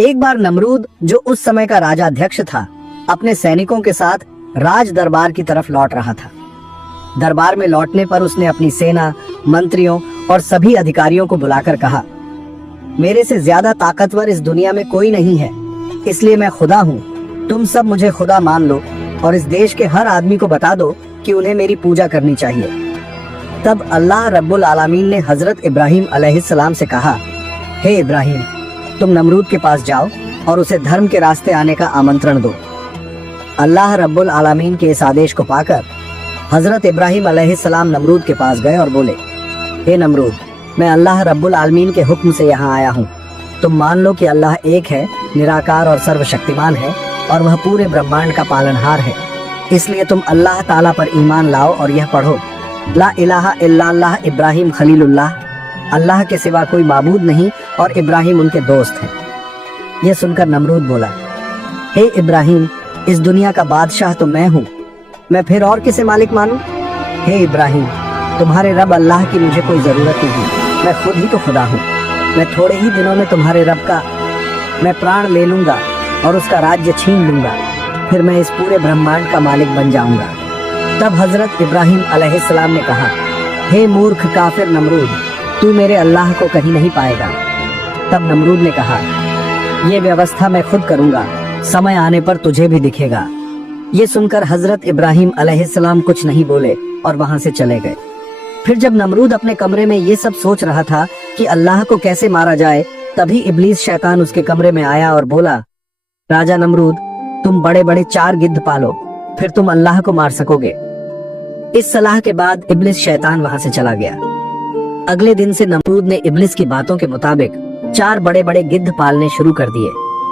एक बार नमरूद, जो उस समय का राजाध्यक्ष था, अपने सैनिकों के साथ राज दरबार की तरफ लौट रहा था। दरबार में लौटने पर उसने अपनी सेना, मंत्रियों और सभी अधिकारियों को बुलाकर कहा, मेरे से ज्यादा ताकतवर इस दुनिया में कोई नहीं है, इसलिए मैं खुदा हूँ। तुम सब मुझे खुदा मान लो और इस देश के हर आदमी को बता दो कि उन्हें मेरी पूजा करनी चाहिए। तब अल्लाह रब्बुल आलमीन ने हजरत इब्राहिम अलैहिस्सलाम से कहा, हे इब्राहिम, तुम नमरूद के पास जाओ और उसे धर्म के रास्ते आने का आमंत्रण दो। अल्लाह रब्बुल आलमीन के इस आदेश को पाकर हजरत इब्राहिम अलैहिस्सलाम नमरूद के पास गए और बोले, हे नमरूद, मैं अल्लाह रब्बुल आलमीन के हुक्म से यहाँ आया हूँ। तुम मान लो कि अल्लाह एक है, निराकार और सर्वशक्तिमान है और वह पूरे ब्रह्मांड का पालनहार है। इसलिए तुम अल्लाह ताला पर ईमान लाओ और यह पढ़ो, ला इलाहा इल्लल्लाह इब्राहिम खलीलुल्लाह, अल्लाह के सिवा कोई माबूद नहीं और इब्राहिम उनके दोस्त हैं। यह सुनकर नमरूद बोला, हे इब्राहिम, इस दुनिया का बादशाह तो मैं हूँ, मैं फिर और किसे मालिक मानूं? हे इब्राहिम, तुम्हारे रब अल्लाह की मुझे कोई जरूरत नहीं, मैं खुद ही तो खुदा हूँ। मैं थोड़े ही दिनों में तुम्हारे रब का मैं प्राण ले लूंगा और उसका राज्य छीन लूंगा, फिर मैं इस पूरे ब्रह्मांड का मालिक बन जाऊंगा। तब हजरत इब्राहिम अलैहिस्सलाम ने कहा, हे मूर्ख काफिर नमरूद, तू मेरे अल्लाह को कहीं नहीं पाएगा। तब नमरूद ने कहा, ये व्यवस्था मैं खुद करूंगा, समय आने पर तुझे भी दिखेगा। ये सुनकर हजरत इब्राहिम अलैहिस्सलाम कुछ नहीं बोले और वहां से चले गए। फिर जब नमरूद अपने कमरे में ये सब सोच रहा था कि अल्लाह को कैसे मारा जाए, तभी इब्लीस शैतान उसके कमरे में आया और बोला, राजा नमरूद, तुम बड़े बड़े 4 गिद्ध पालो, फिर तुम अल्लाह को मार सकोगे। इस सलाह के बाद इब्लीस शैतान वहां से चला गया। अगले दिन से नमरूद ने इब्लीस की बातों के मुताबिक 4 बड़े बड़े गिद्ध पालने शुरू कर दिए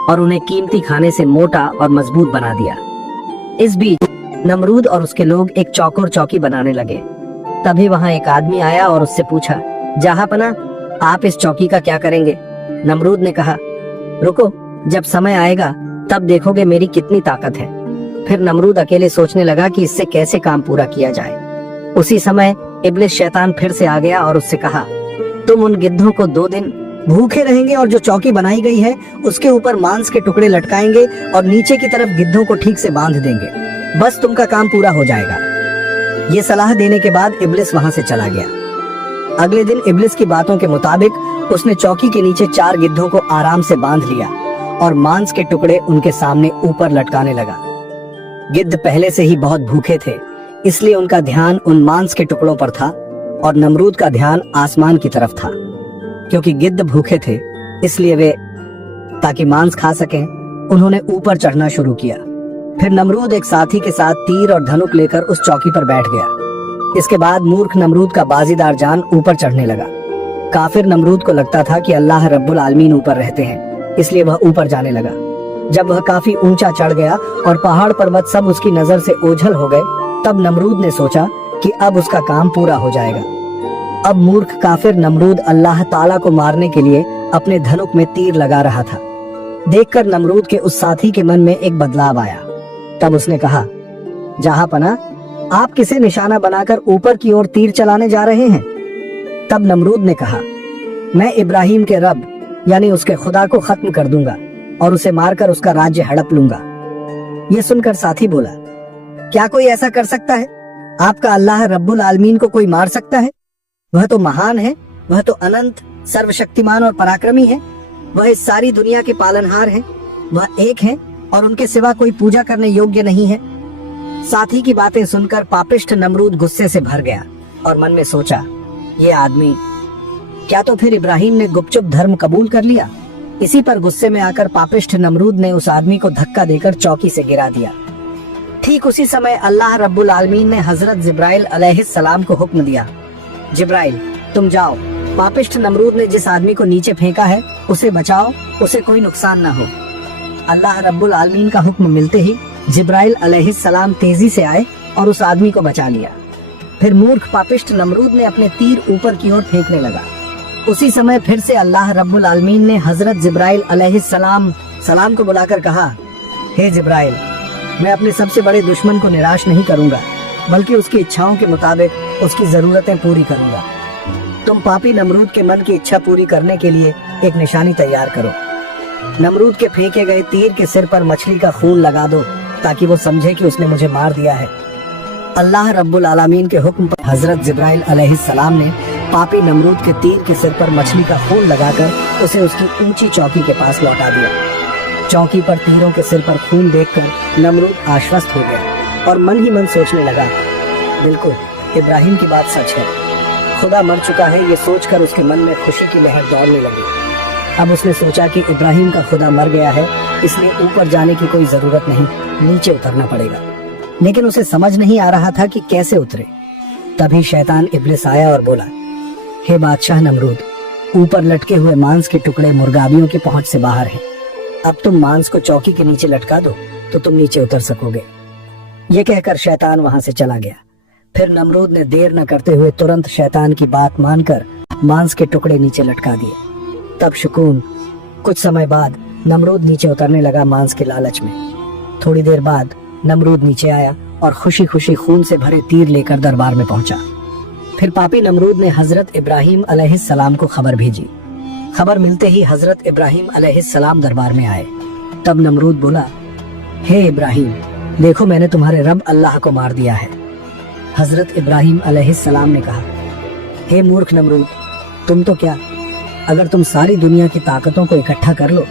और उन्हें कीमती खाने से मोटा और मजबूत बना दिया। इस बीच नमरूद और उसके लोग एक चौकोर चौकी बनाने लगे। तभी वहां एक आदमी आया और उससे पूछा, जहांपना, आप इस चौकी का क्या करेंगे? नमरूद ने कहा, रुको, जब समय आएगा तब देखोगे मेरी कितनी ताकत है। फिर नमरूद अकेले सोचने लगा कि इससे कैसे काम पूरा किया जाए। उसी समय इब्लीस शैतान फिर से आ गया और उससे कहा, तुम उन गिद्धों को 2 दिन भूखे रहेंगे और जो चौकी बनाई गई है उसके ऊपर मांस के टुकड़े लटकाएंगे और नीचे की तरफ गिद्धों को ठीक से बांध देंगे, बस तुम का काम पूरा हो जाएगा। ये सलाह देने के बाद इब्लीस वहां से चला गया। अगले दिन इब्लीस की बातों के मुताबिक उसने चौकी के नीचे 4 गिद्धों को आराम से बांध लिया और मांस के टुकड़े उनके सामने ऊपर लटकाने लगा। गिद्ध पहले से ही बहुत भूखे थे, इसलिए उनका ध्यान उन मांस के टुकड़ों पर था और नमरूद का ध्यान आसमान की तरफ था। क्योंकि गिद्ध भूखे थे, इसलिए वे ताकि मांस खा सकें, उन्होंने ऊपर चढ़ना शुरू किया। फिर नमरूद एक साथी के साथ तीर और धनुक लेकर उस चौकी पर बैठ गया। इसके बाद मूर्ख नमरूद का बाजीदार जान ऊपर चढ़ने लगा। काफिर नमरूद को लगता था कि अल्लाह रब्बुल आलमीन ऊपर रहते हैं, इसलिए वह ऊपर जाने लगा। जब वह काफी ऊंचा चढ़ गया और पहाड़ पर्वत सब उसकी नजर से ओझल हो गए, तब नमरूद ने सोचा कि अब उसका काम पूरा हो जाएगा। अब मूर्ख काफिर नमरूद अल्लाह ताला को मारने के लिए अपने धनुक में तीर लगा रहा था। देखकर नमरूद के उस साथी के मन में एक बदलाव आया। तब उसने कहा, जहांपना, आप किसे निशाना बनाकर ऊपर की ओर तीर चलाने जा रहे हैं? तब नमरूद ने कहा, मैं इब्राहिम के रब यानी उसके खुदा को खत्म कर दूंगा और उसे मारकर उसका राज्य हड़प लूंगा। ये सुनकर साथी बोला, क्या कोई ऐसा कर सकता है? आपका अल्लाह रब्बुल आलमीन को कोई मार सकता है? वह तो महान है, वह तो अनंत, सर्वशक्तिमान और पराक्रमी है। वह इस सारी दुनिया के पालनहार है। वह एक है और उनके सिवा कोई पूजा करने योग्य नहीं है। साथी की बातें सुनकर पापिष्ठ नमरूद गुस्से से भर गया और मन में सोचा, ये आदमी, क्या तो फिर इब्राहिम ने गुपचुप धर्म कबूल कर लिया? इसी पर गुस्से में आकर पापिष्ठ नमरूद ने उस आदमी को धक्का देकर चौकी से गिरा दिया। ठीक उसी समय अल्लाह रब्बुल आलमीन ने हजरत जिब्राइल अलैहिस्सलाम को हुक्म दिया, जिब्राइल, तुम जाओ, पापिष्ठ नमरूद ने जिस आदमी को नीचे फेंका है उसे बचाओ, उसे कोई नुकसान न हो। अल्लाह रब्बुल आलमीन का हुक्म मिलते ही जिब्राइल अलैहिस्सलाम तेजी से आए और उस आदमी को बचा लिया। फिर मूर्ख पापिष्ठ नमरूद ने अपने तीर ऊपर की ओर फेंकने लगा। उसी समय फिर से अल्लाह रब्बुल आलमीन ने हजरत जिब्राइल अलैहिस्सलाम को बुलाकर कहा, हे जिब्राइल, मैं अपने सबसे बड़े दुश्मन को निराश नहीं करूंगा, बल्कि उसकी इच्छाओं के मुताबिक उसकी जरूरतें पूरी करूंगा। तुम पापी नमरूद के मन की इच्छा पूरी करने के लिए एक निशानी तैयार करो। नमरूद के फेंके गए तीर के सिर पर मछली का खून लगा दो ताकि वो समझे कि उसने मुझे मार दिया है। अल्लाह रब्बुल आलमीन के हुक्म पर हजरत जिब्राइल अलैहिस्सलाम ने पापी नमरूद के तीर के सिर पर मछली का खून लगाकर उसे उसकी ऊंची चौकी के पास लौटा दिया। चौकी पर तीरों के सिर पर खून देखकर नमरूद आश्वस्त हो गया और मन ही मन सोचने लगा, बिल्कुल इब्राहिम की बात सच है, खुदा मर चुका है। ये सोचकर उसके मन में खुशी की लहर दौड़ने लगी। अब उसने सोचा कि इब्राहिम का खुदा मर गया है, इसलिए ऊपर जाने की कोई जरूरत नहीं, नीचे उतरना पड़ेगा। लेकिन उसे समझ नहीं आ रहा था कि कैसे उतरे। तभी शैतान इब्लिस आया और बोला, हे बादशाह नमरूद, ऊपर लटके हुए मांस के टुकड़े मुर्गाबियों की पहुंच से बाहर हैं। अब तुम मांस को चौकी के नीचे लटका दो तो तुम नीचे उतर सकोगे। ये कहकर शैतान वहां से चला गया। फिर नमरूद ने देर न करते हुए तुरंत शैतान की बात मानकर मांस के टुकड़े नीचे लटका दिए। तब सुकून। कुछ समय बाद नमरूद नीचे उतरने लगा मांस के लालच में। थोड़ी देर बाद नमरूद नीचे आया और खुशी खुशी खून से भरे तीर लेकर दरबार में पहुंचा। फिर पापी नमरूद ने हजरत इब्राहिम अलैहिस्सलाम को खबर भेजी। खबर मिलते ही हजरत इब्राहिम अलैहिस्सलाम दरबार में आए। तब नमरूद बोला, हे इब्राहिम, देखो मैंने तुम्हारे रब अल्लाह को मार दिया है। हजरत इब्राहिम अलैहिस्सलाम ने कहा, हे मूर्ख नमरूद, तुम तो क्या, अगर तुम सारी दुनिया की ताकतों को इकट्ठा कर लो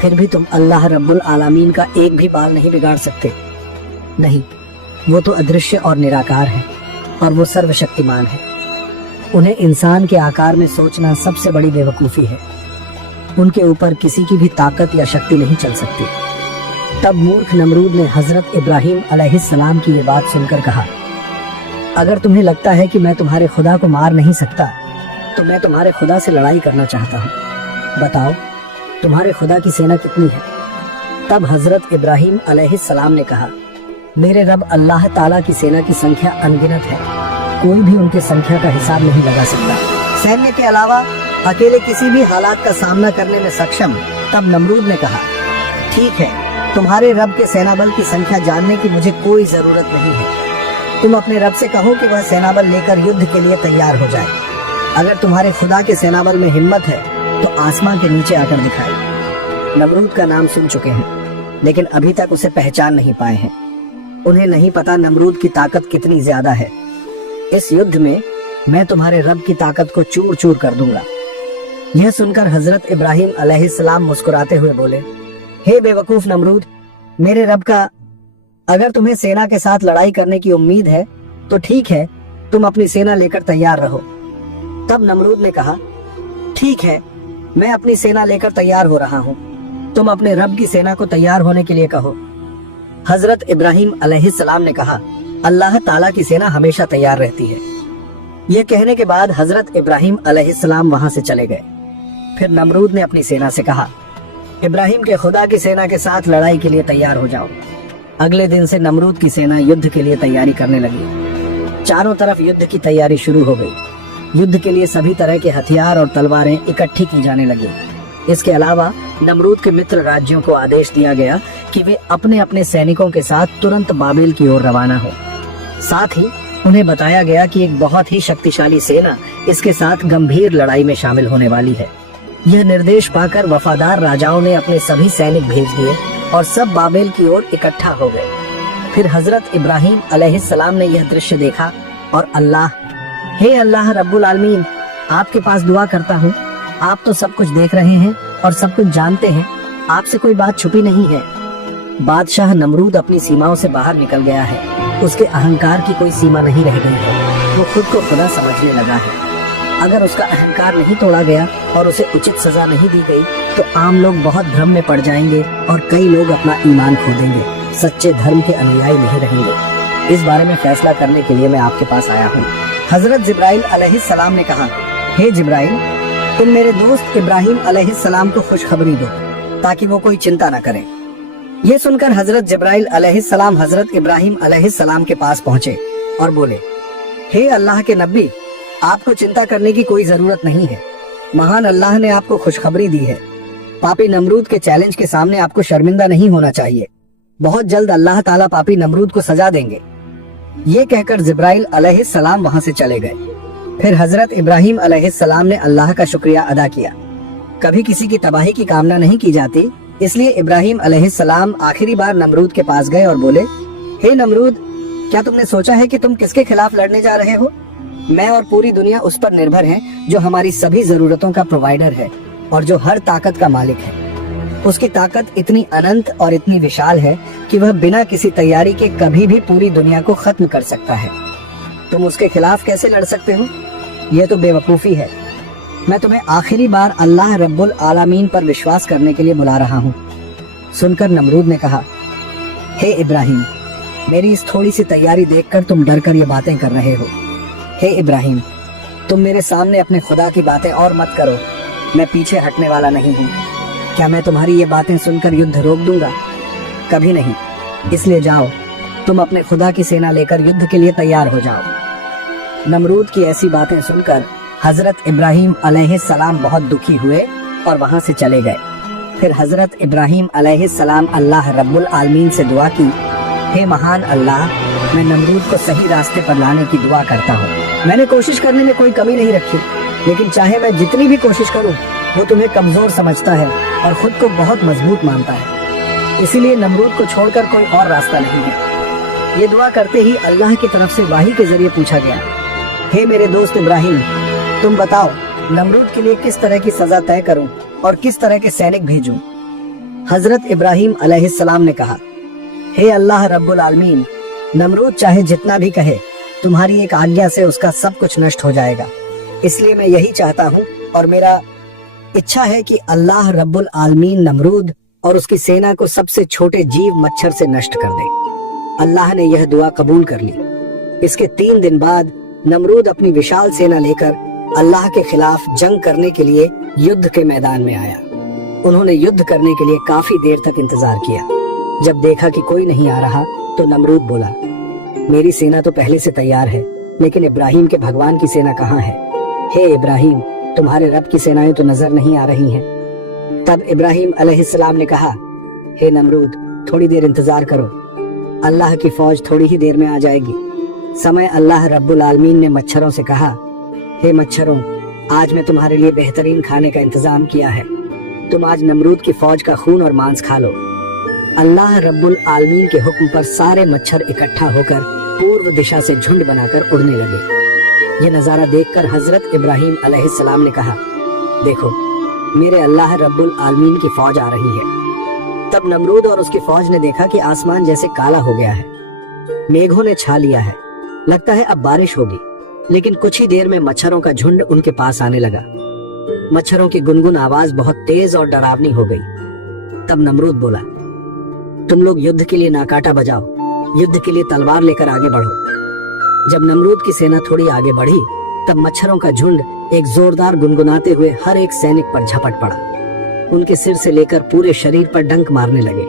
फिर भी तुम अल्लाह रब्बुल आलमीन का एक भी बाल नहीं बिगाड़ सकते। नहीं, वो तो अदृश्य और निराकार है और वो सर्वशक्तिमान है। उन्हें इंसान के आकार में सोचना सबसे बड़ी बेवकूफी है। उनके ऊपर किसी की भी ताकत या शक्ति नहीं चल सकती। तब मूर्ख नमरूद ने हजरत इब्राहिम अलैहिस्सलाम की ये बात सुनकर कहा, अगर तुम्हें लगता है कि मैं तुम्हारे खुदा को मार नहीं सकता तो मैं तुम्हारे खुदा से लड़ाई करना चाहता हूँ। बताओ तुम्हारे खुदा की सेना कितनी है? तब हजरत इब्राहिम अलैहिस्सलाम ने कहा, मेरे रब अल्लाह ताला की सेना की संख्या अनगिनत है, कोई भी उनकी संख्या का हिसाब नहीं लगा सकता। सैन्य के अलावा अकेले किसी भी हालात का सामना करने में सक्षम। तब नमरूद ने कहा, ठीक है, तुम्हारे रब के सेना बल की संख्या जानने की मुझे कोई जरूरत नहीं है। तुम अपने रब से कहो कि वह सेना बल लेकर युद्ध के लिए तैयार हो जाए। अगर तुम्हारे खुदा के सेना बल में हिम्मत है तो आसमां के नीचे आकर दिखाए। नमरूद का नाम सुन चुके हैं लेकिन अभी तक उसे पहचान नहीं पाए हैं। उन्हें नहीं पता नमरूद की ताकत कितनी ज्यादा है। इस युद्ध में मैं तुम्हारे रब की ताकत को चूर चूर कर दूंगा। यह सुनकर हजरत इब्राहिम अलैहिस्सलाम मुस्कुराते हुए बोले, हे बेवकूफ नमरूद, मेरे रब का, अगर तुम्हें सेना के साथ लड़ाई करने की उम्मीद है तो ठीक है, तुम अपनी सेना लेकर तैयार रहो। तब नमरूद ने कहा, ठीक है, मैं अपनी सेना लेकर तैयार हो रहा हूँ, तुम अपने रब की सेना को तैयार होने के लिए कहो। हजरत इब्राहिम अलैहिस्सलाम ने कहा, अल्लाह ताला की सेना हमेशा तैयार रहती है। यह कहने के बाद हजरत इब्राहिम अलैहिस्सलाम वहां से चले गए। फिर नमरूद ने अपनी सेना से कहा, इब्राहिम के खुदा की सेना के साथ लड़ाई के लिए तैयार हो जाओ। अगले दिन से नमरूद की सेना युद्ध के लिए तैयारी करने लगी। चारों तरफ युद्ध की तैयारी शुरू हो गई। युद्ध के लिए सभी तरह के हथियार और तलवारें इकट्ठी की जाने लगी। इसके अलावा नमरूद के मित्र राज्यों को आदेश दिया गया कि वे अपने अपने सैनिकों के साथ तुरंत बाबिल की ओर रवाना हो। साथ ही उन्हें बताया गया कि एक बहुत ही शक्तिशाली सेना इसके साथ गंभीर लड़ाई में शामिल होने वाली है। यह निर्देश पाकर वफादार राजाओं ने अपने सभी सैनिक भेज दिए और सब बाबिल की ओर इकट्ठा हो गए। फिर हजरत इब्राहिम अलैहिस्सलाम ने यह दृश्य देखा और हे अल्लाह रब्बुल आलमीन, आपके पास दुआ करता हूँ, आप तो सब कुछ देख रहे हैं और सब कुछ जानते हैं, आपसे कोई बात छुपी नहीं है। बादशाह नमरूद अपनी सीमाओं से बाहर निकल गया है। उसके अहंकार की कोई सीमा नहीं रह गई है। वो खुद को खुदा समझने लगा है। अगर उसका अहंकार नहीं तोड़ा गया और उसे उचित सजा नहीं दी गई तो आम लोग बहुत भ्रम में पड़ जाएंगे और कई लोग अपना ईमान खो देंगे, सच्चे धर्म के अनुयायी नहीं रहेंगे। इस बारे में फैसला करने के लिए मैं आपके पास आया हूँ। हजरत जिब्राइल अलैहिस्सलाम ने कहा, हे जिब्राइल, तुम मेरे दोस्त इब्राहिम अलैहिस्सलाम को खुशखबरी दो ताकि वो कोई चिंता न करे। ये सुनकर हजरत जिब्राइल अलैहिस्सलाम हजरत इब्राहिम अलैहिस्सलाम के पास पहुँचे और बोले, हे अल्लाह के नबी, आपको चिंता करने की कोई जरूरत नहीं है। महान अल्लाह ने आपको खुशखबरी दी है। पापी नमरूद के चैलेंज के सामने आपको शर्मिंदा नहीं होना चाहिए। बहुत जल्द अल्लाह ताला पापी नमरूद को सजा देंगे। ये कहकर जिब्राइल अलैहिस्सलाम वहां से चले गए। फिर हजरत इब्राहिम अलैहिस्सलाम ने अल्लाह का शुक्रिया अदा किया। कभी किसी की तबाही की कामना नहीं की जाती। इसलिए इब्राहिम अलैहिस्सलाम आखिरी बार नमरूद के पास गए और बोले, हे नमरूद, क्या तुमने सोचा है कि तुम किसके खिलाफ लड़ने जा रहे हो? मैं और पूरी दुनिया उस पर निर्भर है जो हमारी सभी जरूरतों का प्रोवाइडर है और जो हर ताकत का मालिक है। उसकी ताकत इतनी अनंत और इतनी विशाल है कि वह बिना किसी तैयारी के कभी भी पूरी दुनिया को खत्म कर सकता है। तुम उसके खिलाफ कैसे लड़ सकते हो? यह तो बेवकूफी है। मैं तुम्हें आखिरी बार अल्लाह रब्बुल आलमीन पर विश्वास करने के लिए बुला रहा हूँ। सुनकर नमरूद ने कहा, हे इब्राहिम, मेरी इस थोड़ी सी तैयारी देखकर तुम डर कर ये बातें कर रहे हो। हे इब्राहिम, तुम मेरे सामने अपने खुदा की बातें और मत करो। मैं पीछे हटने वाला नहीं हूँ। क्या मैं तुम्हारी ये बातें सुनकर युद्ध रोक दूंगा? कभी नहीं। इसलिए जाओ, तुम अपने खुदा की सेना लेकर युद्ध के लिए तैयार हो जाओ। नमरूद की ऐसी बातें सुनकर हजरत इब्राहिम अलैहिस्सलाम बहुत दुखी हुए और वहां से चले गए। फिर हजरत इब्राहिम अलैहिस्सलाम अल्लाह रब्बुल आलमीन से दुआ की, हे महान अल्लाह, मैं नमरूद को सही रास्ते पर लाने की दुआ करता हूँ। मैंने कोशिश करने में कोई कमी नहीं रखी, लेकिन चाहे मैं जितनी भी कोशिश करूँ, वो तुम्हें कमजोर समझता है और खुद को बहुत मजबूत मानता है। इसीलिए नमरूद को छोड़कर कोई और रास्ता नहीं है। ये दुआ करते ही अल्लाह की तरफ से वाही के जरिए पूछा गया, हे मेरे दोस्त इब्राहिम, तुम बताओ नमरूद के लिए किस तरह की सजा तय करूं और किस तरह के सैनिक भेजूं? हजरत इब्राहिम अलैहिस्सलाम ने कहा, हे अल्लाह रब्बुल आलमीन, नमरूद चाहे जितना भी कहे, तुम्हारी एक आज्ञा से उसका सब कुछ नष्ट हो जाएगा। इसलिए मैं यही चाहता हूँ और मेरा इच्छा है कि अल्लाह रब्बुल आलमीन नमरूद और उसकी सेना को सबसे छोटे जीव मच्छर से नष्ट कर दे। अल्लाह ने यह दुआ कबूल कर ली। इसके 3 दिन बाद नमरूद अपनी विशाल सेना लेकर अल्लाह के खिलाफ जंग करने के लिए युद्ध के मैदान में आया। उन्होंने युद्ध करने के लिए काफी देर तक इंतजार किया। जब देखा कि कोई नहीं आ रहा तो नमरूद बोला, मेरी सेना तो पहले से तैयार है, लेकिन इब्राहिम के भगवान की सेना कहाँ है? हे इब्राहिम, तुम्हारे रब की सेनाएं तो नजर नहीं आ रही हैं। तब इब्राहिम अलैहिस्सलाम ने कहा, हे नमरूद, थोड़ी देर इंतजार करो, अल्लाह की फौज थोड़ी ही देर में आ जाएगी। समय अल्लाह रब्बुल आलमीन ने मच्छरों से कहा, हे मच्छरों, आज मैं तुम्हारे लिए बेहतरीन खाने का इंतजाम किया है। तुम आज नमरूद की फौज का खून और मांस खा लो। अल्लाह रब्बुल आलमीन के हुक्म पर सारे मच्छर इकट्ठा होकर पूर्व दिशा से झुंड बनाकर उड़ने लगे। यह नजारा देखकर हजरत इब्राहिम अलैहिस्सलाम ने कहा, देखो, मेरे अल्लाह रब्बुल आलमीन की फौज आ रही है। तब नमरूद और उसकी फौज ने देखा कि आसमान जैसे काला हो गया है, मेघों ने छा लिया है, लगता है अब बारिश होगी। लेकिन कुछ ही देर में मच्छरों का झुंड उनके पास आने लगा। मच्छरों की गुनगुन आवाज बहुत तेज और डरावनी हो गई। तब नमरूद बोला, तुम लोग युद्ध के लिए नाकाटा बजाओ, युद्ध के लिए तलवार लेकर आगे बढ़ो। जब नमरूद की सेना थोड़ी आगे बढ़ी, तब मच्छरों का झुंड एक जोरदार गुनगुनाते हुए हर एक सैनिक पर झपट पड़ा। उनके सिर से लेकर पूरे शरीर पर डंक मारने लगे।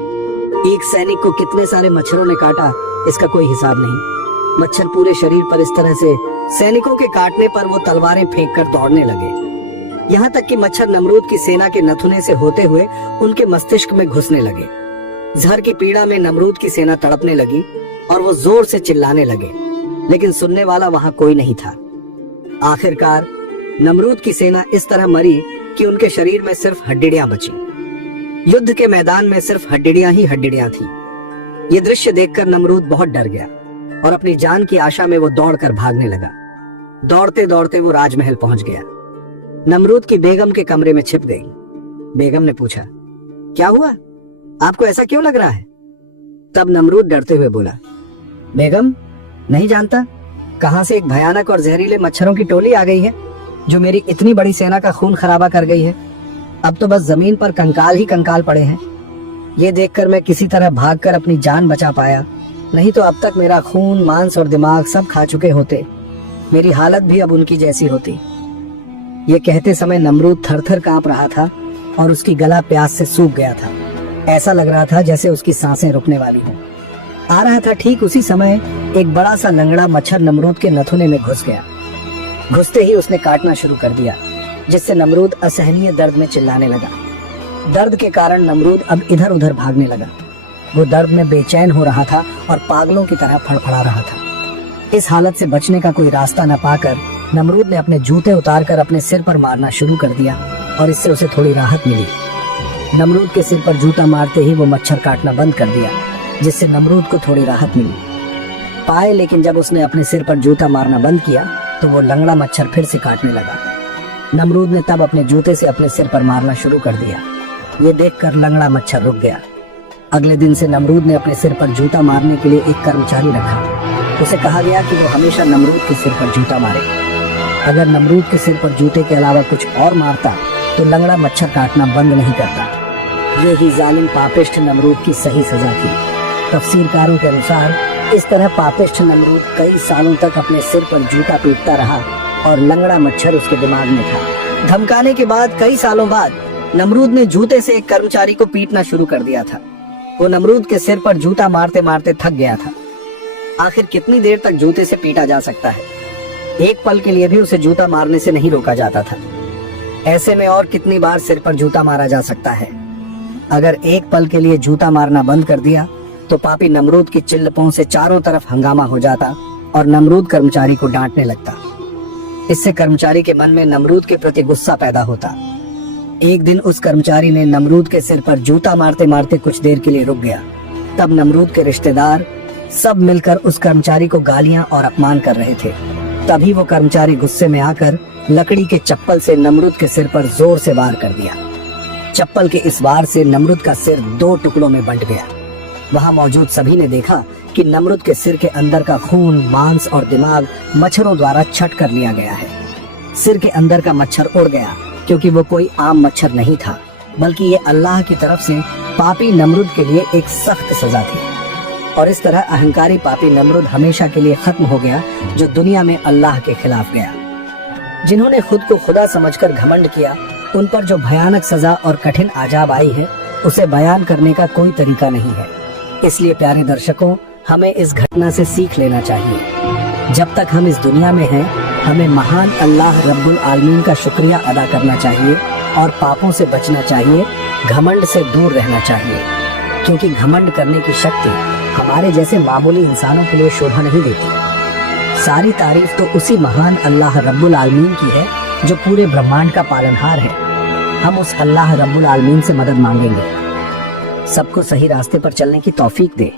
एक सैनिक को कितने सारे मच्छरों ने काटा, इसका कोई हिसाब नहीं। मच्छर पूरे शरीर पर इस तरह से सैनिकों के काटने पर वो तलवारें फेंक कर दौड़ने लगे। यहाँ तक कि मच्छर नमरूद की सेना के नथुने से होते हुए उनके मस्तिष्क में घुसने लगे। जहर की पीड़ा में नमरूद की सेना तड़पने लगी और वो जोर से चिल्लाने लगे, लेकिन सुनने वाला वहां कोई नहीं था। आखिरकार नमरूद की सेना इस तरह मरी कि उनके शरीर में सिर्फ हड्डियां बची। युद्ध के मैदान में सिर्फ हड्डियां ही हड्डियां थी। ये दृश्य देखकर नमरूद बहुत डर गया और अपनी जान की आशा में वो दौड़कर भागने लगा। दौड़ते दौड़ते वो राजमहल पहुंच गया। नमरूद की बेगम के कमरे में छिप गई। बेगम ने पूछा, क्या हुआ, आपको ऐसा क्यों लग रहा है? तब नमरूद डरते हुए बोला, बेगम, नहीं जानता, कहां से एक भयानक और जहरीले मच्छरों की टोली आ गई है जो मेरी इतनी बड़ी सेना का खून खराबा कर गई है। अब तो बस जमीन पर कंकाल ही कंकाल पड़े हैं। ये देखकर मैं किसी तरह भागकर अपनी जान बचा पाया, नहीं तो अब तक मेरा खून, मांस और दिमाग सब खा चुके होते। मेरी हालत भी अब उनकी जैसी होती। ये कहते समय नमरूद थर-थर कांप रहा था और उसकी गला प्यास से सूख गया था। ऐसा लग रहा था जैसे उसकी सांसें रुकने वाली हों। आ रहा था ठीक उसी समय एक बड़ा सा लंगड़ा मच्छर नमरूद के नथुने में घुस गया। घुसते ही उसने काटना शुरू कर दिया, जिससे नमरूद असहनीय दर्द में चिल्लाने लगा। दर्द के कारण नमरूद अब इधर उधर भागने लगा। वो दर्द में बेचैन हो रहा था और पागलों की तरह फड़फड़ा रहा था। इस हालत से बचने का कोई रास्ता न पाकर नमरूद ने अपने जूते उतारकर अपने सिर पर मारना शुरू कर दिया और इससे उसे थोड़ी राहत मिली। नमरूद के सिर पर जूता मारते ही वो मच्छर काटना बंद कर दिया, जिससे नमरूद को थोड़ी राहत मिली। पाए लेकिन जब उसने अपने सिर पर जूता मारना बंद किया तो वो लंगड़ा मच्छर फिर से काटने लगा। नमरूद ने तब अपने जूते से अपने सिर पर मारना शुरू कर दिया। ये देखकर लंगड़ा मच्छर रुक गया। अगले दिन से नमरूद ने अपने सिर पर जूता मारने के लिए एक कर्मचारी रखा। उसे कहा गया कि वो हमेशा नमरूद के सिर पर जूता मारे। अगर नमरूद के सिर पर जूते के अलावा कुछ और मारता तो लंगड़ा मच्छर काटना बंद नहीं करता। ये ही जालिम पापिष्ठ नमरूद की सही सजा थी। तफसीरकारों के अनुसार इस तरह पापिष्ठ नमरूद कई सालों तक अपने सिर पर जूता पीटता रहा और लंगड़ा मच्छर उसके दिमाग में था। धमकाने के बाद कई सालों बाद नमरूद ने जूते से एक कर्मचारी को पीटना शुरू कर दिया था। वो नमरूद के सिर पर जूता मारते मारते थक गया था। आखिर कितनी देर तक जूते से पीटा जा सकता है? एक पल के लिए भी उसे जूता मारने से नहीं रोका जाता था। ऐसे में और कितनी बार सिर पर जूता मारा जा सकता है? अगर एक पल के लिए जूता मारना बंद कर दिया तो पापी नमरूद की चिल्लपों से चारों तरफ हंगामा हो जाता और नमरूद कर्मचारी को डांटने लगता। इससे कर्मचारी के मन में नमरूद के प्रति गुस्सा पैदा होता। एक दिन उस कर्मचारी ने नमरूद के सिर पर जूता मारते मारते कुछ देर के लिए रुक गया। तब नमरूद के रिश्तेदार सब मिलकर उस कर्मचारी को गालियां और अपमान कर रहे थे। तभी वो कर्मचारी गुस्से में आकर लकड़ी के चप्पल से नमरूद के सिर पर जोर से वार कर दिया। चप्पल के इस वार से नमरूद का सिर 2 टुकड़ों में बंट गया। वहां मौजूद सभी ने देखा कि नमरूद के सिर के अंदर का खून, मांस और दिमाग मच्छरों द्वारा छट कर लिया गया है। सिर के अंदर का मच्छर उड़ गया क्योंकि वो कोई आम मच्छर नहीं था, बल्कि ये अल्लाह की तरफ से पापी नमरूद के लिए एक सख्त सजा थी। और इस तरह अहंकारी पापी नमरूद हमेशा के लिए खत्म हो गया, जो दुनिया में अल्लाह के खिलाफ गया। जिन्होंने खुद को खुदा समझकर घमंड किया, उन पर जो भयानक सजा और कठिन आजाब आई है, उसे बयान करने का कोई तरीका नहीं है। इसलिए प्यारे दर्शकों, हमें इस घटना से सीख लेना चाहिए। जब तक हम इस दुनिया में हैं, हमें महान अल्लाह रब्बुल आलमीन का शुक्रिया अदा करना चाहिए और पापों से बचना चाहिए, घमंड से दूर रहना चाहिए, क्योंकि घमंड करने की शक्ति हमारे जैसे मामूली इंसानों के लिए शोभा नहीं देती। सारी तारीफ तो उसी महान अल्लाह रब्बुल आलमीन की है जो पूरे ब्रह्मांड का पालनहार है। हम उस अल्लाह रब्बुल आलमीन से मदद मांगेंगे। सबको सही रास्ते पर चलने की तौफीक दे।